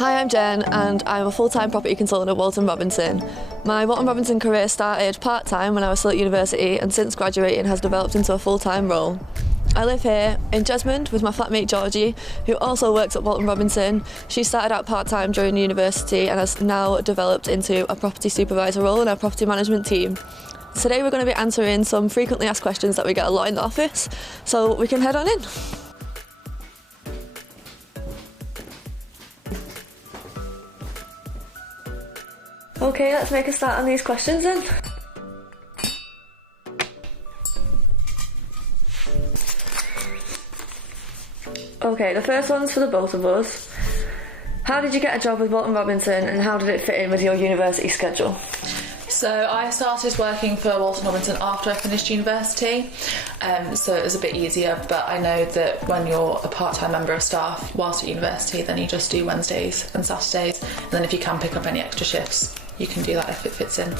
Hi, I'm Jen and I'm a full-time property consultant at Walton Robinson. My Walton Robinson career started part-time when I was still at university and since graduating has developed into a full-time role. I live here in Jesmond with my flatmate Georgii, who also works at Walton Robinson. She started out part-time during university and has now developed into a property supervisor role in our property management team. Today we're going to be answering some frequently asked questions that we get a lot in the office, so we can head on in. Okay, let's make a start on these questions then. Okay, the first one's for the both of us. How did you get a job with Walton Robinson and how did it fit in with your university schedule? So I started working for Walton Robinson after I finished university, so it was a bit easier, but I know that when you're a part-time member of staff whilst at university, then you just do Wednesdays and Saturdays, and then if you can pick up any extra shifts, you can do that if it fits in.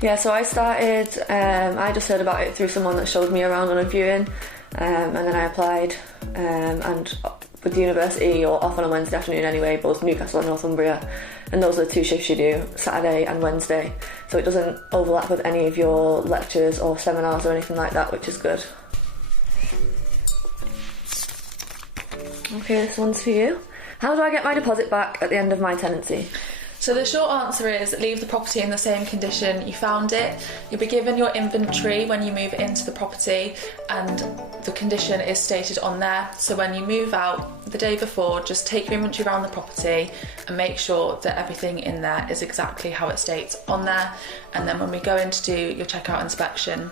Yeah, so I started, I just heard about it through someone that showed me around on a viewing, and then I applied, and with the university you're off on a Wednesday afternoon anyway, both Newcastle and Northumbria, and those are the two shifts you do, Saturday and Wednesday, so it doesn't overlap with any of your lectures or seminars or anything like that, which is good. Okay, this one's for you. How do I get my deposit back at the end of my tenancy? So the short answer is leave the property in the same condition you found it. You'll be given your inventory when you move into the property and the condition is stated on there. So when you move out the day before, just take your inventory around the property and make sure that everything in there is exactly how it states on there. And then when we go in to do your checkout inspection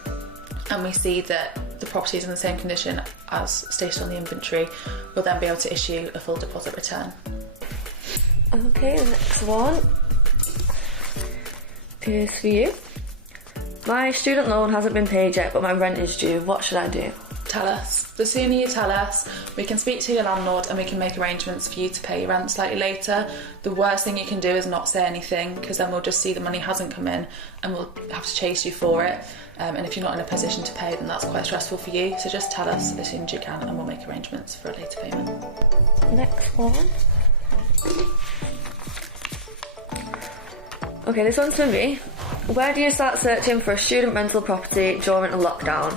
and we see that the property is in the same condition as stated on the inventory, we'll then be able to issue a full deposit return. Okay, the next one is for you. My student loan hasn't been paid yet, but my rent is due. What should I do? Tell us. The sooner you tell us, we can speak to your landlord and we can make arrangements for you to pay your rent slightly later. The worst thing you can do is not say anything, because then we'll just see the money hasn't come in and we'll have to chase you for it. And if you're not in a position to pay, then that's quite stressful for you. So just tell us as soon as you can and we'll make arrangements for a later payment. Next one. Okay, this one's for me. Where do you start searching for a student rental property during a lockdown?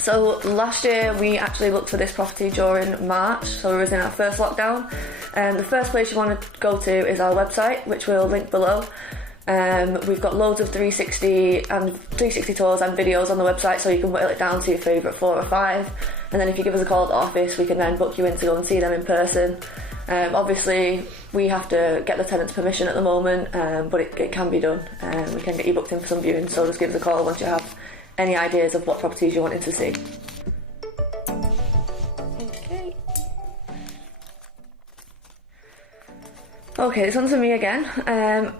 So last year we actually looked for this property during March, so we was in our first lockdown. The first place you want to go to is our website, which we'll link below. We've got loads of 360 tours and videos on the website, so you can whittle it down to your favourite 4 or 5. And then if you give us a call at the office, we can then book you in to go and see them in person. Obviously we have to get the tenant's permission at the moment, but it can be done. We can get you booked in for some viewings, so just give us a call once you have any ideas of what properties you're wanting to see. Okay, this one's for me again.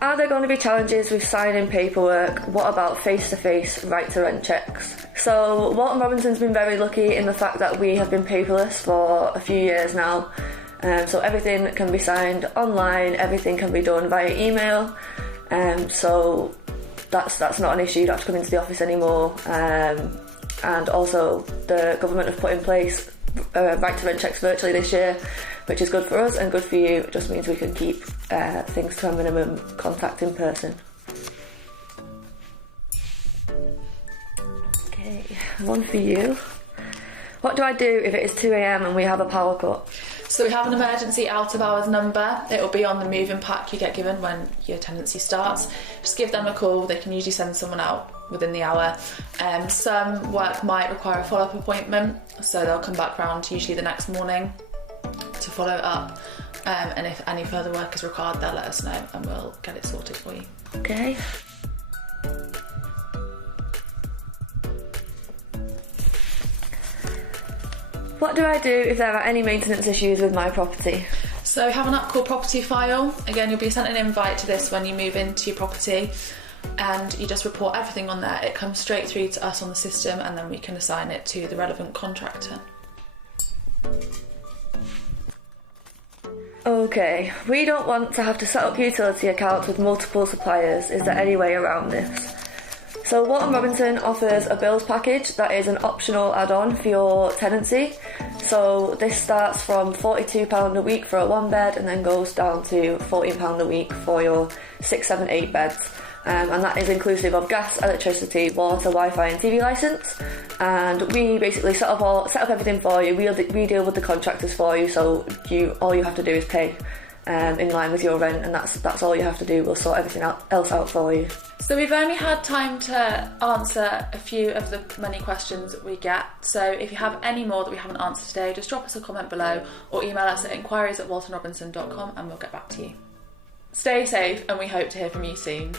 Are there going to be challenges with signing paperwork? What about face-to-face right-to-rent checks? So Walton Robinson's been very lucky in the fact that we have been paperless for a few years now. So everything can be signed online, everything can be done via email, so that's not an issue. You don't have to come into the office anymore, and also the government have put in place right to rent checks virtually this year, which is good for us and good for you. It just means we can keep things to a minimum, contact in person. Okay, one for you. What do I do if it is 2 AM and we have a power cut? So we have an emergency out of hours number. It will be on the moving pack you get given when your tenancy starts. Just give them a call. They can usually send someone out within the hour. Some work might require a follow-up appointment, so they'll come back round usually the next morning to follow it up. And if any further work is required, they'll let us know and we'll get it sorted for you. Okay. What do I do if there are any maintenance issues with my property? So we have an app called Property File. Again, you'll be sent an invite to this when you move into your property and you just report everything on there. It comes straight through to us on the system and then we can assign it to the relevant contractor. Okay, we don't want to have to set up utility accounts with multiple suppliers. Is there any way around this? So Walton Robinson offers a bills package that is an optional add-on for your tenancy. So this starts from £42 a week for a 1 bed and then goes down to £14 a week for your 6, 7, 8 beds. And that is inclusive of gas, electricity, water, Wi-Fi and TV licence. And we basically set up everything for you. We deal with the contractors for you, so all you have to do is pay in line with your rent, and that's all you have to do. We'll sort everything else out for you. So we've only had time to answer a few of the many questions that we get. So if you have any more that we haven't answered today, just drop us a comment below or email us at inquiries@waltonrobinson.com and we'll get back to you. Stay safe and we hope to hear from you soon.